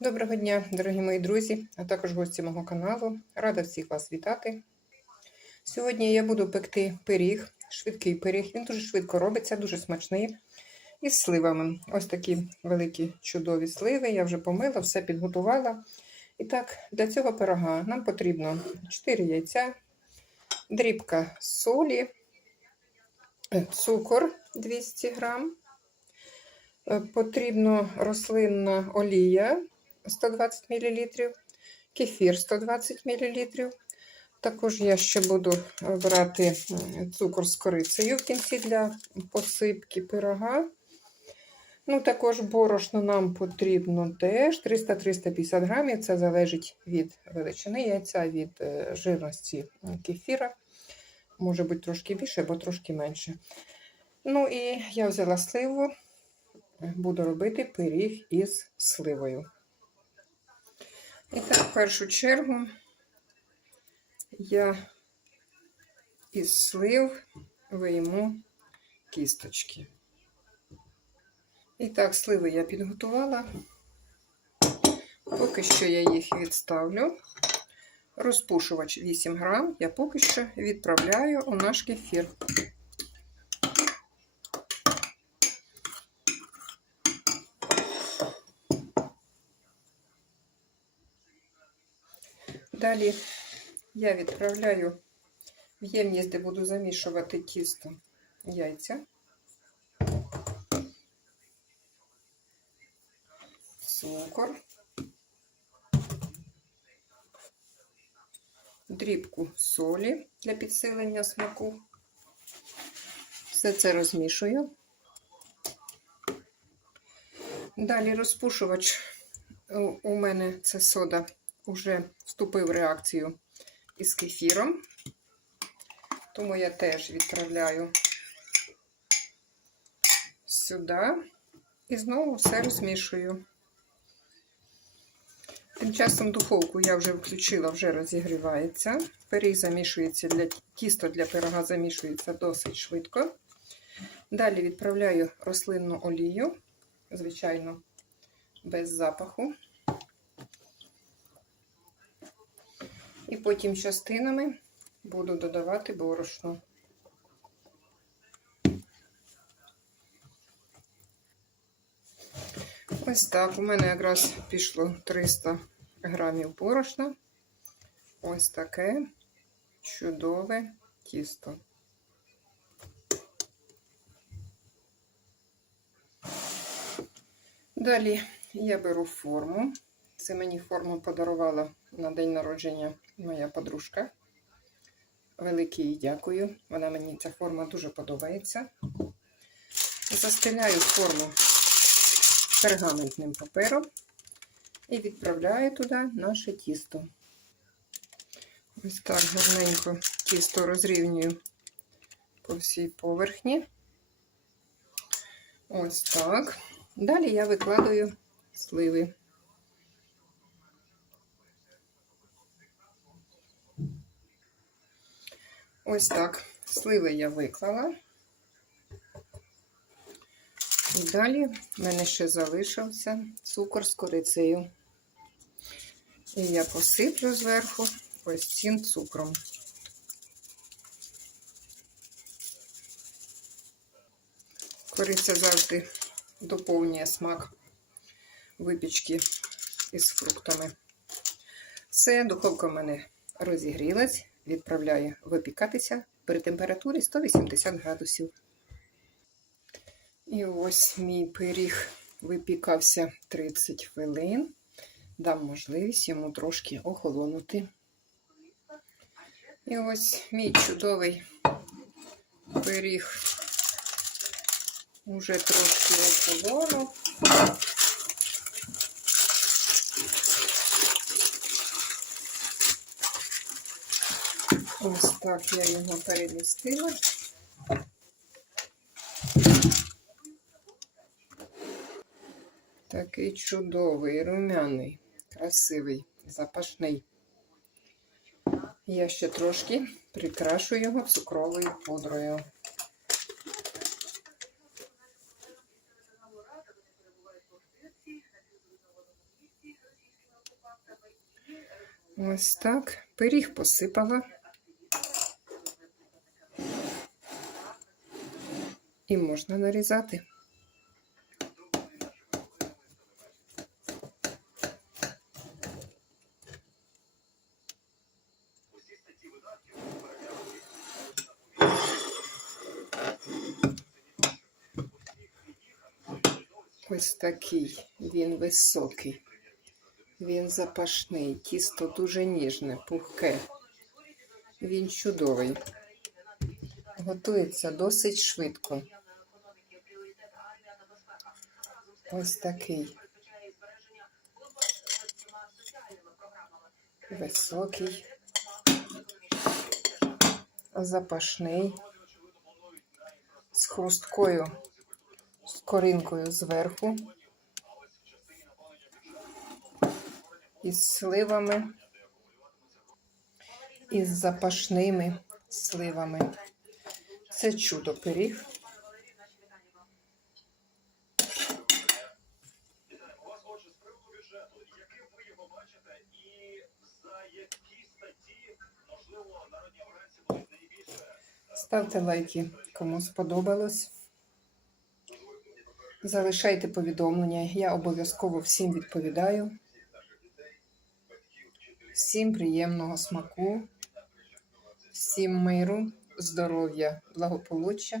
Доброго дня, дорогі мої друзі, а також гості мого каналу. Рада всіх вас вітати. Сьогодні я буду пекти пиріг, швидкий пиріг. Він дуже швидко робиться, дуже смачний. Із сливами. Ось такі великі чудові сливи. Я вже помила, все підготувала. І так, для цього пирога нам потрібно 4 яйця, дрібка солі, е, цукор 200 грам. Е, Потрібно рослинна олія 120 мл, кефір 120 мл. Також я ще буду брати цукор з корицею в кінці для посипки пирога. Ну, Також борошно нам потрібно теж 300-350 грамів. Це залежить від величини яйця, від е, жирності кефіра. Може бути трошки більше або трошки менше. Ну і я взяла сливу, буду робити пиріг із сливою. І так, в першу чергу я із слив вийму кісточки. І так, сливи я підготувала. Поки що я їх відставлю. Розпушувач 8 грам я поки що відправляю у наш кефір. Далі я відправляю в ємність, де буду замішувати тісто яйця, цукор, дрібку солі для підсилення смаку. Все це розмішую. Далі розпушувач у мене це сода вже вступив в реакцію із кефіром, тому я теж відправляю сюди і знову все розмішую. Тим часом духовку я вже включила, вже розігрівається. Пиріг замішується для тісто для пирога замішується досить швидко. Далі відправляю рослинну олію, звичайно, без запаху. І потім частинами буду додавати борошно. Ось так. У мене якраз пішло 300 грамів борошна. Ось таке чудове тісто. Далі я беру форму. Це мені форму подарувала на день народження моя подружка. Велике їй дякую. Вона мені ця форма дуже подобається. Застеляю форму пергаментним папером і відправляю туди наше тісто. Ось так гарненько тісто розрівнюю по всій поверхні. Ось так. Далі я викладаю сливи. Ось так. Сливи я виклала. І далі в мене ще залишився цукор з корицею. І я посиплю зверху ось цим цукром. Кориця завжди доповнює смак випічки із фруктами. Все, духовка в мене розігрілась відправляю випікатися при температурі 180 градусів. І ось мій пиріг випікався 30 хвилин. Дам можливість йому трошки охолонути. І ось мій чудовий пиріг уже трошки охолонув. Ось так я його перемістила. Такий чудовий, румяний, красивий, запашний. Я ще трошки прикрашу його цукровою пудрою. Ось так. Пиріг посипала. І можна нарізати. Ось такий. Він високий. Він запашний, тісто дуже ніжне, пухке. Він чудовий. Готується досить швидко. Ось такий. Високий. Запашний. З хрусткою, з коринкою зверху. із сливами, із запашними сливами. Це чудо пиріг. Ставте лайки, кому сподобалось. Залишайте повідомлення. Я обов'язково всім відповідаю. Всім приємного смаку, всім миру, здоров'я, благополуччя.